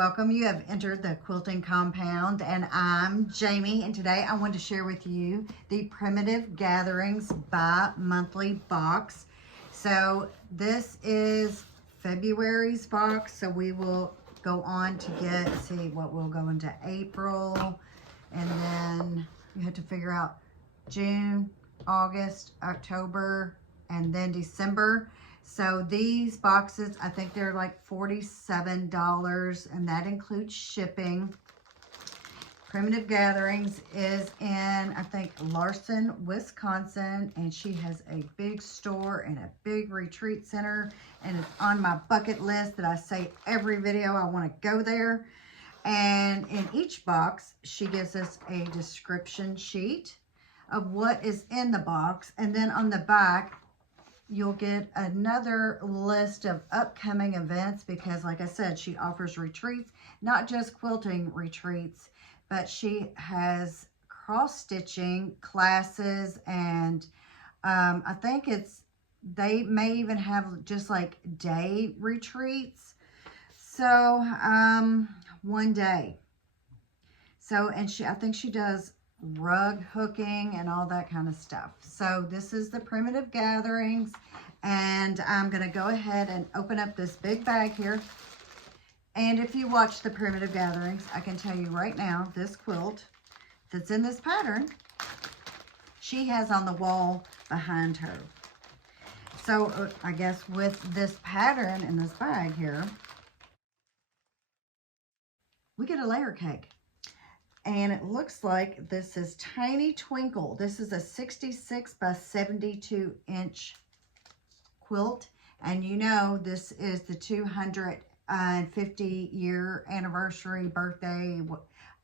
welcome. You have entered the quilting compound, and I'm Jamie, and today I want to share with you the Primitive Gatherings bi-monthly box. So this is February's box, so we will go on to see what will go into April, and then you have to figure out June, August, October, and then December. So these boxes, I think they're like $47, and that includes shipping. Primitive Gatherings is in, I think, Larson, Wisconsin, and she has a big store and a big retreat center, and it's on my bucket list that I say every video I want to go there. And in each box, she gives us a description sheet of what is in the box, and then on the back, you'll get another list of upcoming events because, like I said, she offers retreats, not just quilting retreats, but she has cross-stitching classes, and I think they may even have just like day retreats. So one day. So, and I think she does rug hooking and all that kind of stuff. So this is the Primitive Gatherings, and I'm going to go ahead and open up this big bag here. And if you watch the Primitive Gatherings, I can tell you right now, this quilt that's in this pattern, she has on the wall behind her. So I guess with this pattern in this bag here, we get a layer cake. And it looks like this is Tiny Twinkle. This is a 66 by 72 inch quilt. And you know, this is the 250-year anniversary birthday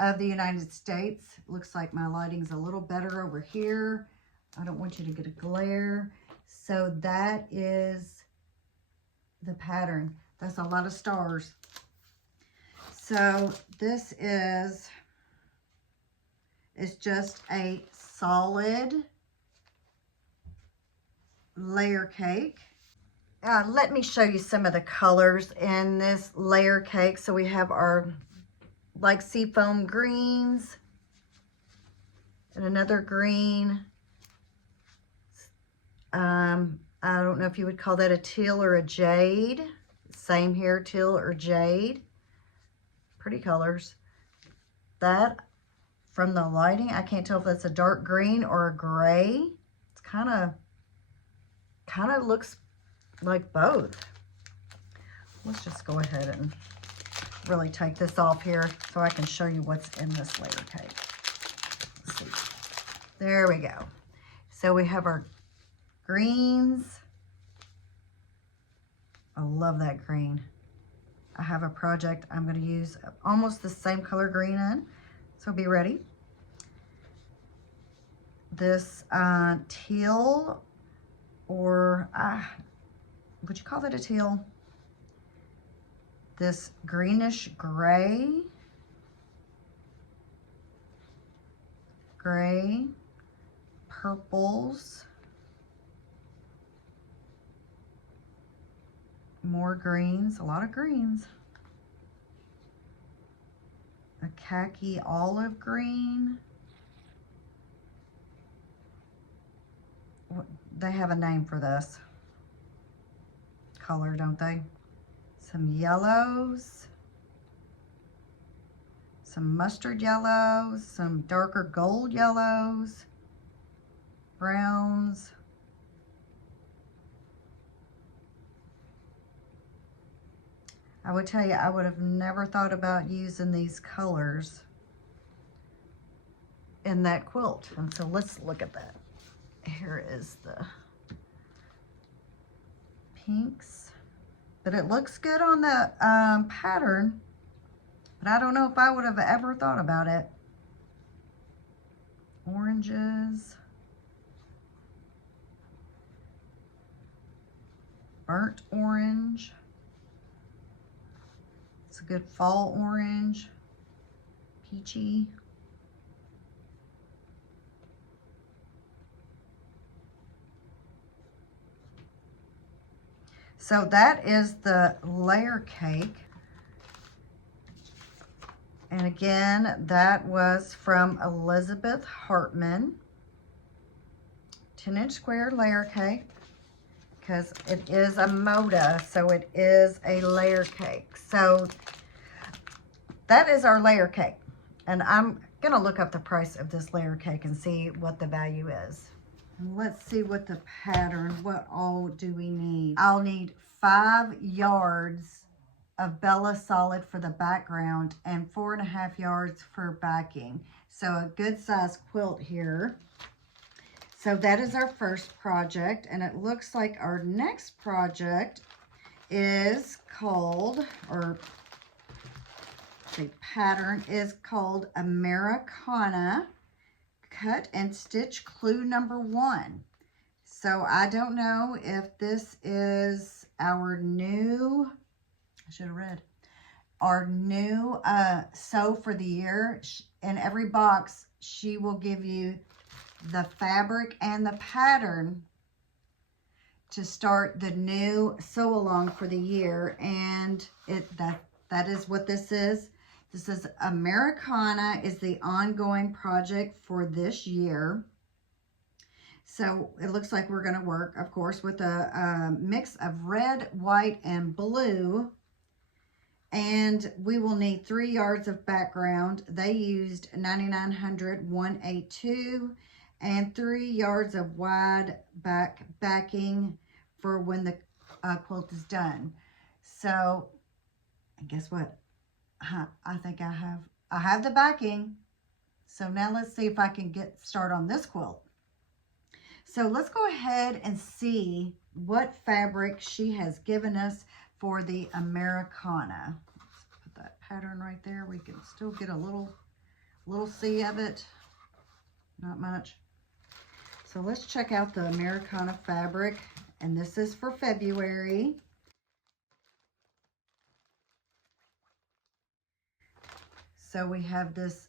of the United States. Looks like my lighting's a little better over here. I don't want you to get a glare. So that is the pattern. That's a lot of stars. So this is... it's just a solid layer cake. Let me show you some of the colors in this layer cake. So we have our like seafoam greens and another green. I don't know if you would call that a teal or a jade. Same here, teal or jade. Pretty colors. That, from the lighting, I can't tell if that's a dark green or a gray. It's kind of looks like both. Let's just go ahead and really take this off here so I can show you what's in this layer cake. Let's see. There we go. So we have our greens. I love that green. I have a project I'm going to use almost the same color green in. So be ready. This teal, or would you call that a teal? This greenish gray, purples, more greens, a lot of greens. A khaki olive green. They have a name for this color, don't they? Some yellows, some mustard yellows, some darker gold yellows, browns. I would tell you, I would have never thought about using these colors in that quilt. And so let's look at that. Here is the pinks. But it looks good on the pattern. But I don't know if I would have ever thought about it. Oranges. Burnt orange. It's a good fall orange. Peachy. So that is the layer cake. And again, that was from Elizabeth Hartman. 10-inch square layer cake, because it is a Moda, so it is a layer cake. So that is our layer cake. And I'm gonna look up the price of this layer cake and see what the value is. And let's see what the pattern, what all do we need? I'll need 5 yards of Bella Solid for the background and 4.5 yards for backing. So a good size quilt here. So that is our first project, and it looks like our next project is called, or the pattern is called Americana Cut and Stitch Clue number 1. So I don't know if this is our new, I should have read, our new sew for the year. In every box, she will give you the fabric and the pattern to start the new sew along for the year, and that is what this is. This is Americana, is the ongoing project for this year. So it looks like we're going to work, of course, with a mix of red, white, and blue. And we will need 3 yards of background. They used 9900 182 and 3 yards of wide backing for when the quilt is done. So, and guess what? I think I have the backing. So now let's see if I can start on this quilt. So let's go ahead and see what fabric she has given us for the Americana. Let's put that pattern right there. We can still get a little see of it. Not much. So let's check out the Americana fabric, and this is for February. So we have this,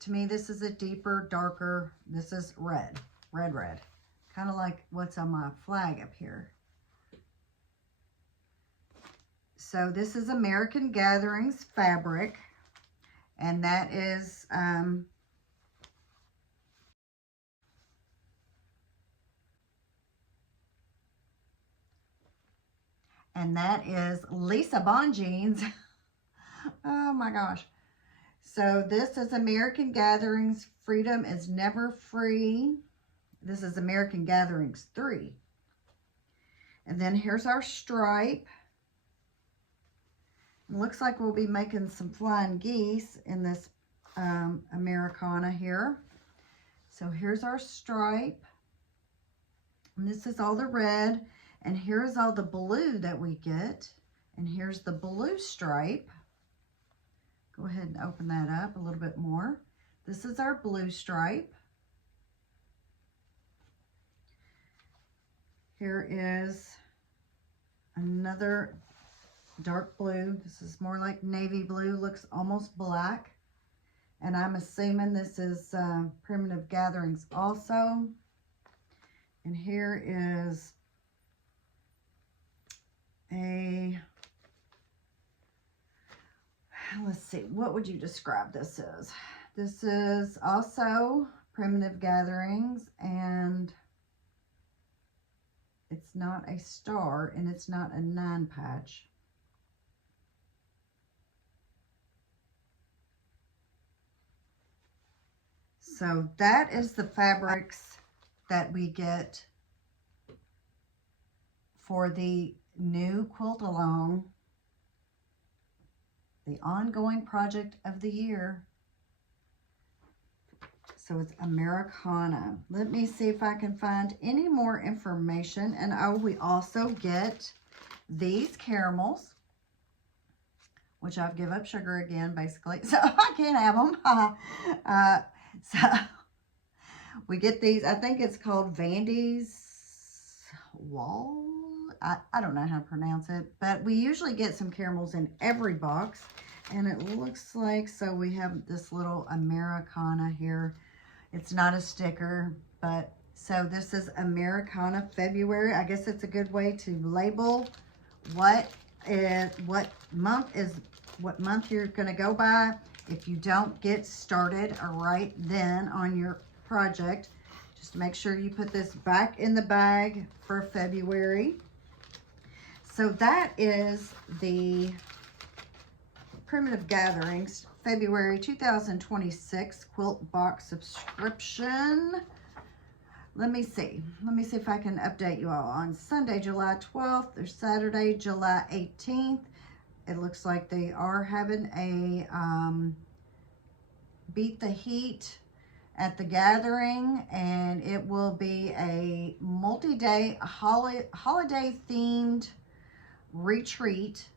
to me this is a deeper, darker, this is red, kind of like what's on my flag up here. So this is American Gatherings fabric, and that is Lisa Bonjeans. Oh my gosh. So this is American Gatherings Freedom is Never Free. This is American Gatherings 3. And then here's our stripe. It looks like we'll be making some flying geese in this Americana here. So here's our stripe. And this is all the red. And here's all the blue that we get. And here's the blue stripe. Go ahead and open that up a little bit more. This is our blue stripe. Here is another dark blue. This is more like navy blue, looks almost black. And I'm assuming this is Primitive Gatherings also. And here is let's see, what would you describe this as? This is also Primitive Gatherings, and it's not a star and it's not a 9-patch. So that is the fabrics that we get for the new quilt along, the ongoing project of the year. So it's Americana. Let me see if I can find any more information. And oh, we also get these caramels, which I've given up sugar again, basically. So I can't have them. So we get these, I think it's called Vandy's Wall. I don't know how to pronounce it, but we usually get some caramels in every box. And it looks like, so we have this little Americana here. It's not a sticker, but so this is Americana February. I guess it's a good way to label what month you're going to go by. if you don't get started right then on your project, just make sure you put this back in the bag for February. So that is the Primitive Gatherings February 2026 quilt box subscription. Let me see if I can update you all on Sunday, July 12th or Saturday, July 18th. It looks like they are having a Beat the Heat at the gathering, and it will be a multi-day holiday themed retreat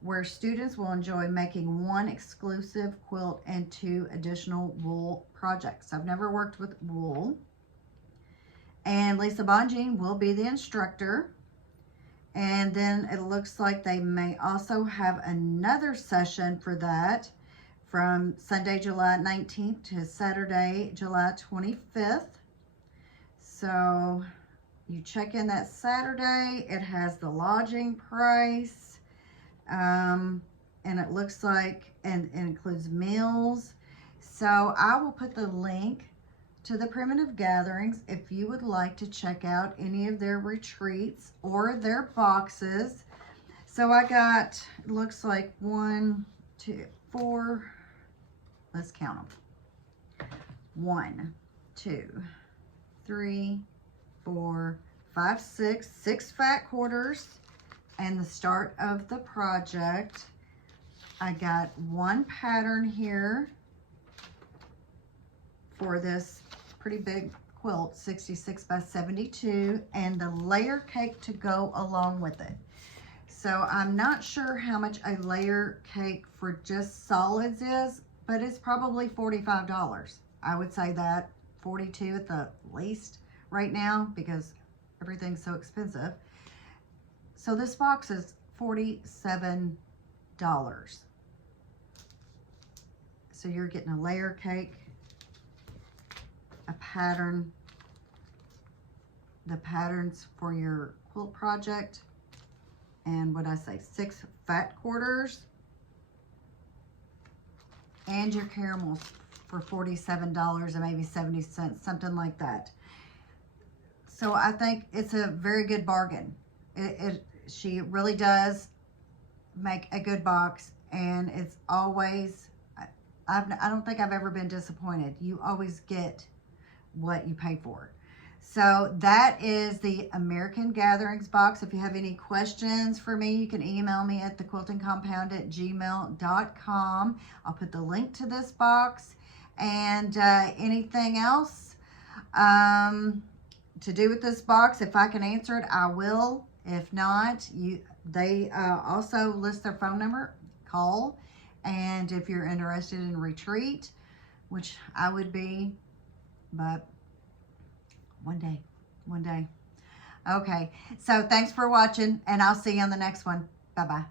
where students will enjoy making one exclusive quilt and 2 additional wool projects. I've never worked with wool. And Lisa Bonjean will be the instructor. And then it looks like they may also have another session for that from Sunday, July 19th to Saturday, July 25th. So you check in that Saturday. It has the lodging price. And it looks like, and it includes meals. So I will put the link to the Primitive Gatherings if you would like to check out any of their retreats or their boxes. So I got, it looks like 1, 2, 4, let's count them. 1, 2, 3, 4, 5, 6 fat quarters, and the start of the project. I got 1 pattern here for this pretty big quilt, 66 by 72, and the layer cake to go along with it. So I'm not sure how much a layer cake for just solids is, but it's probably $45. I would say that $42 at the least right now because everything's so expensive. So this box is $47. So you're getting a layer cake, a pattern, the patterns for your quilt project, and what I say, 6 fat quarters, and your caramels for $47 and maybe 70 cents, something like that. So I think it's a very good bargain. She really does make a good box, and it's always, I don't think I've ever been disappointed. You always get what you pay for. So that is the American Gatherings box. If you have any questions for me, you can email me at thequiltingcompound@gmail.com. I'll put the link to this box and anything else to do with this box. If I can answer it, I will. If not, they also list their phone number. Call. And if you're interested in retreat, which I would be, but one day. Okay, so thanks for watching, and I'll see you on the next one. Bye-bye.